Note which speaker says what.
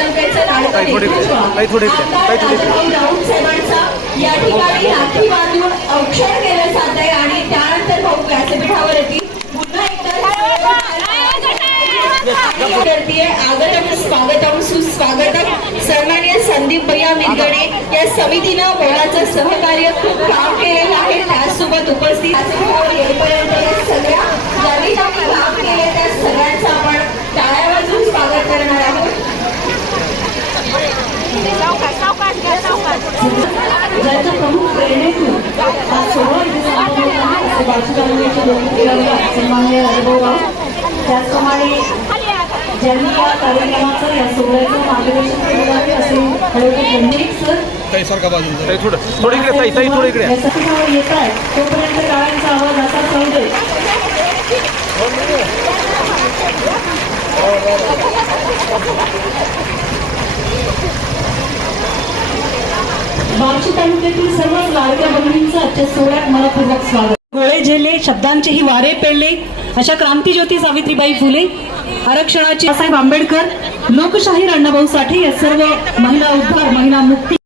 Speaker 1: लाडका राऊत साहेबांचा या ठिकाणी राखी बांधून औक्षण केलं जात आहे आणि त्यानंतर भाऊ व्यासपीठावर येतील. पुन्हा एकदा करतीये आगतम स्वागतम सुस्वागतम. सन्मान्य संदीप भैया मिरगणे या समितीनं मोलाचं सहकार्य खूप काम केलेलं आहे. त्यासोबत उपस्थित
Speaker 2: ज्याच्या प्रमुख प्रेरणेतून हा असे बाजूकांचे दोन तिरंगा सन्मान्य अनुभव त्याचप्रमाणे ज्यांनी या कार्यक्रमाचं या सोहळ्याचं मार्गदर्शन केलं आहे असे सर
Speaker 3: थोडं इकडे थोडी इकडे
Speaker 2: येत तोपर्यंत टाळ्यांचा आवाज असा चालू दे बार्शी तालुक्यातील सर्वच लाडक्या बहिणींचं आजच्या सोहळ्यात मनपूर्वक स्वागत. गोळे झेलले शब्दांचेही वारे पेळले अशा क्रांतीज्योती सावित्रीबाई फुले आरक्षणाचे साहेब आंबेडकर लोकशाही अण्णाभाऊ साठे या सर्व महिला उद्धार महिला मुक्ती